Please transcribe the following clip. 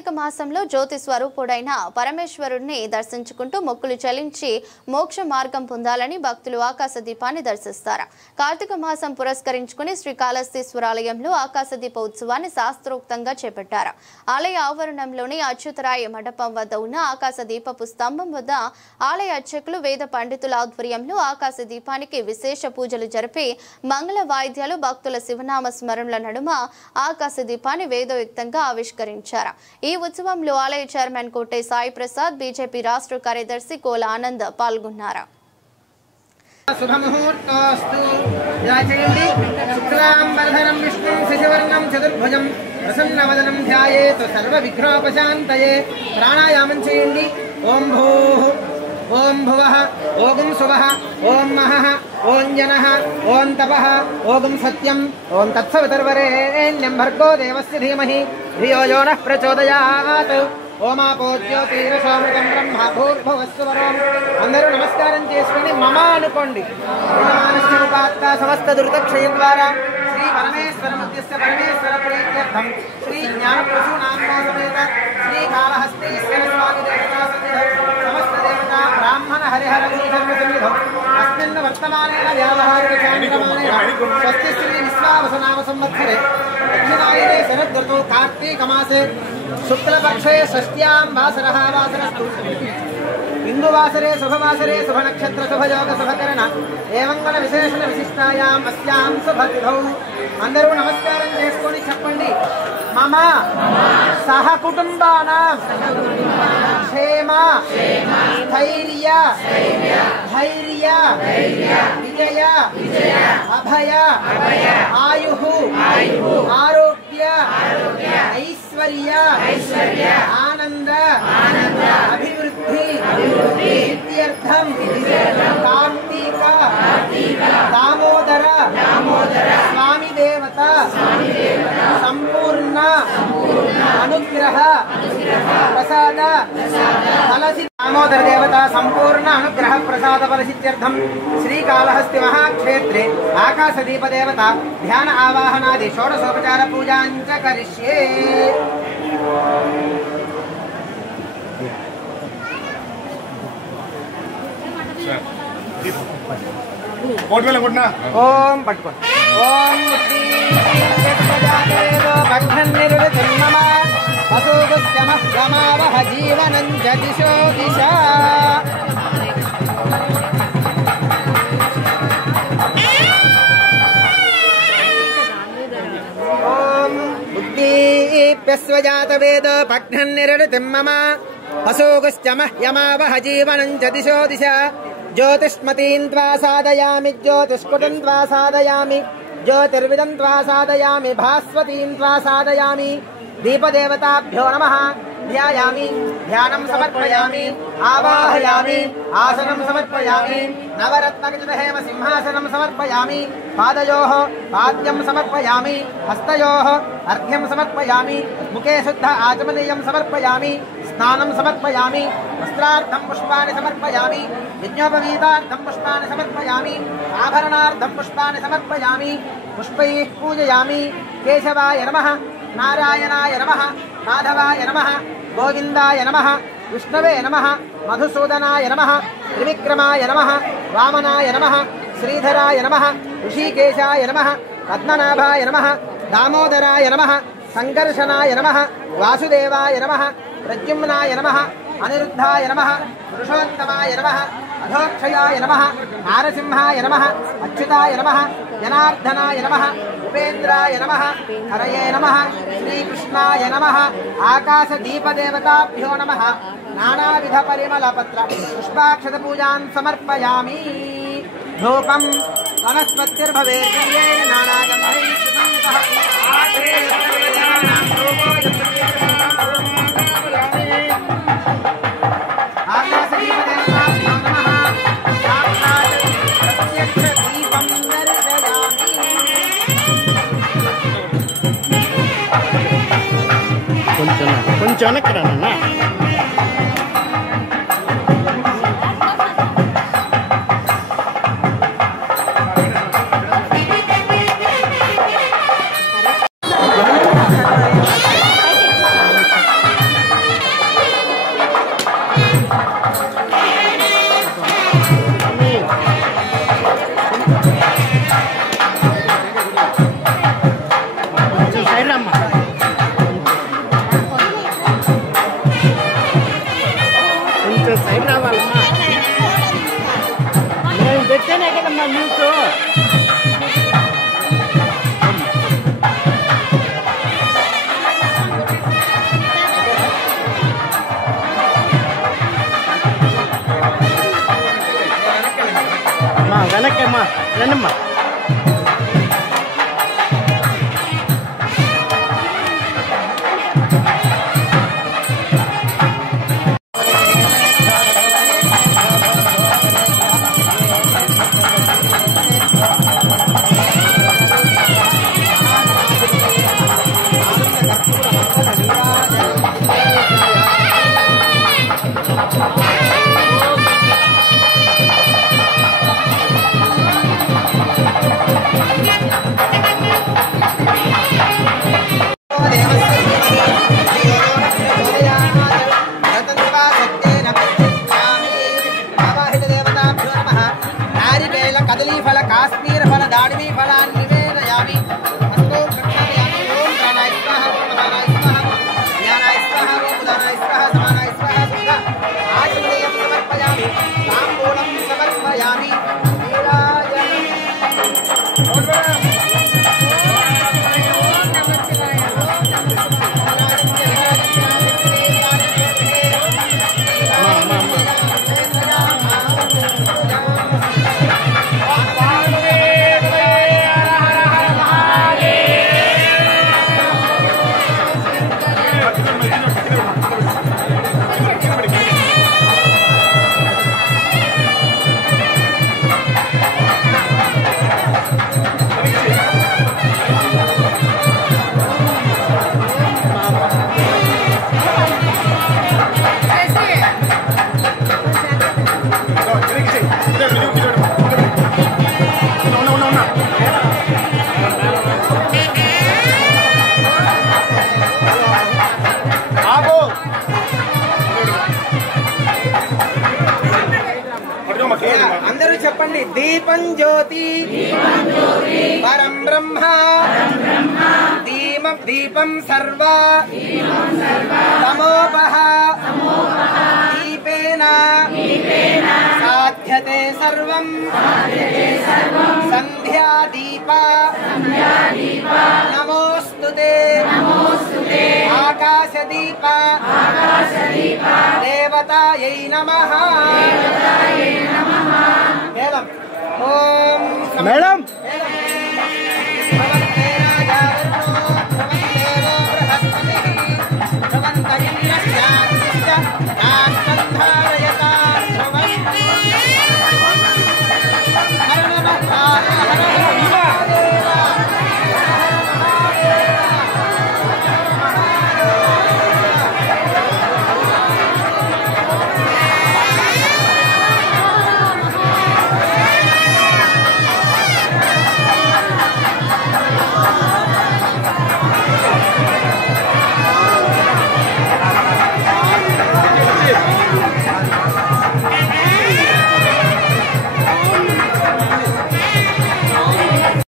కార్తీక మాసంలో జ్యోతి స్వరూపుడైన పరమేశ్వరుడిని దర్శించుకుంటూ మొక్కులు చెల్లించి మోక్ష మార్గం పొందాలని భక్తులు ఆకాశ దీపాన్ని దర్శిస్తారు. కార్తీక మాసం పురస్కరించుకుని శ్రీకాళహస్తీశ్వరాలయంలో ఆకాశ దీప ఉత్సవాన్ని శాస్త్రోక్తంగా చేపట్టారు. ఆలయ ఆవరణంలోని అచ్యుతరాయ మండపం వద్ద ఉన్న ఆకాశ దీపపు స్తంభం వద్ద ఆలయ అర్చకులు వేద పండితుల ఆధ్వర్యంలో ఆకాశ దీపానికి విశేష పూజలు జరిపి మంగళ వాయిద్యాలు భక్తుల శివనామ స్మరణల నడుమ ఆకాశ దీపాన్ని వేదోక్తంగా ఆవిష్కరించారు. ఈ ఉత్సవంలో ఆలయ చైర్మన్ కోటే సాయి ప్రసాద్, బీజేపీ రాష్ట్ర కార్యదర్శి కోల ఆనంద్ పాల్గొన్నారు. శుభముహూర్తోస్తు యాచయండి శుక్లాంబరధరం విష్ణుం శశివర్ణం చతుర్భుజం ప్రసన్నవదనం ధ్యాయేత్ సర్వ విఘ్నోపశాంతయే. ప్రాణాయామం చేయండి. ఓం భూః ఓం భువః ఓం సువః ఓం మహః ఓం జనః ఓం తపః ఓం సత్యం ఓం తత్సవితుర్వరేణ్యం భర్గో దేవస్య ధీమహి ధియో యో నః ప్రచోదయాత్. ఓమాపో జ్యోతిరసోమృతం బ్రహ్మ భూర్భువస్సువరం. అందరూ నమస్కారం చేసుకుని మమ అనుకోండి. సమస్త దురితక్షయం ద్వారా శ్రీ పరమేశ్వర మధ్యస్థ పరమేశ్వర ప్రీత్యర్థం శ్రీ జ్ఞానప్రసూనాంబో సమేత శ్రీ కాళహస్తీశ్వర స్వామి దేవతా సమస్త దేవతా బ్రాహ్మణ హరిహర గురుధర్మ సన్నిధం అస్మిన్ వర్తమానేన వ్యావహారిక చాంద్రమానేన స్వస్తి శ్రీ విశ్వావసనామ సంవత్సరే దక్షిణాయనే శరదృతౌ కార్తీక మాసే శుక్లపక్షే షష్ట్యాం వాసరః వాసరస్తు. ఇందువాసరే శుభవాసరే శుభనక్షత్ర శుభయోగ శుభకరణ ఏవంగళ విశేషణ విశిష్టాయాం అస్యాం శుభతిథౌ. అందరూ నమస్కారం చేసుకొని చెప్పండి. మమ సహ కుటుంబానాం క్షేమ స్థైర్య ధైర్య విజయ అభయ ఆయుః ఆరోగ్య ఐశ్వర్య ఆనంద అభివృద్ధి సిద్ధ్యర్థం కార్తీక దామోదర స్వామి దేవత సంపూర్ణ అనుగ్రహ ప్రసాద ఫలసి దామోదర దేవత సంపూర్ణ అనుగ్రహ ప్రసాద ఫలసిద్ధ్యర్థం శ్రీకాళహస్తి మహాక్షేత్రే ఆకాశదీప దేవత ధ్యాన ఆవాహనాది షోడశోపచార పూజాంచ కరిష్యే. ఓం పట్టుకో. ఓం వసూగస్యమహ్యమావహ జీవనం దిశో దిశ. ఓం బుద్ధీప్యస్వజాత వేదో పఘ్నన్నిరృతిం మమ వసూగస్యమహ్యమావహ జీవనం దిశో దిశ. జ్యోతిష్మతీం త్వా సాధయామి జ్యోతిష్కుటం త్వా సాధయామి జ్యోతిర్విదం త్వా సాధయామి భాస్వతీం త్వా సాధయామి. దీపదేవతాభ్యో నమః. ధ్యాయామి ధ్యానం సమర్పయామి ఆవాహయామి ఆసనం సమర్పయామి నవరత్నగజహేమ సింహాసనం సమర్పయామి. పాదయోః పాద్యం సమర్పయామి హస్తయోః అర్ఘ్యం సమర్పయామి. ముఖే శుద్ధ ఆచమనీయం సమర్పయామి. స్నానం సమర్పయామి. వస్త్రార్థం పుష్పాన్ని సమర్పయామి. యజ్ఞోపవీతార్థం పుష్పాన్ని సమర్పయామి. ఆభరణార్థం పుష్పాన్ని సమర్పయామి. పుష్పైః పూజయామి. కేశవాయ నమః, నారాయణాయ నమః, మాధవాయ నమః, గోవిందాయ నమః, విష్ణవే నమః, మధుసూదనాయ నమః, త్రివిక్రమాయ నమః, వామనాయ నమః, శ్రీధరాయ నమః, ఋషికేశాయ నమః, పద్మనాభాయ నమః, దామోదరాయ నమః, సంకర్షణాయ నమః, వాసుదేవాయ నమః, ప్రద్యుమ్నాయ నమః, అనిరుద్ధాయ నమః, పురుషోత్తమాయ నమః, అధోక్షయాయ నమః, నారసింహాయ నమః, అచ్యుతాయ నమః, జనార్దనాయ నమః, ఉపేంద్రాయ నమః, హరయే నమః, శ్రీకృష్ణాయ నమః. ఆకాశదీపదేవతాభ్యో నమః. నానావిధ పరిమళపత్ర పుష్పాక్షత పూజాన్ సమర్పయామి. ధూపం వనస్పతిర్భవేత్ నానాగంధైః సుగంధః ఆకాశదీపదేవతాభ్యో నమః. సాక్షాత్ ప్రత్యక్ష దీపం దర్శయామి. కొంచెం వెనక్కి రా. ఏంటమ్మా న్యూస్ అమ్మా వెనక్కమ్మా రండమ్మా कदलीफल काश्मीर फल दाड़वी फलान् निवेदयामि हस्तौ प्रक्षालयामि ओम प्राणाय स्वाहा ओम महानाय स्वाहा ज्ञानाय स्वाहा ओम उदानाय स्वाहा समानाय स्वाहा सुधा आचमनीयं समर्पयामि ताम्बूलं समर्पयामि అందరూ చెప్పండి దీపం జ్యోతి పరం బ్రహ్మ దీపం సర్వ తమోపహ దీపేన సాధ్యతే సర్వం సంధ్యా దీప నమోస్తుతే ఆకాశ దీప దేవతాయై నమః. మేడం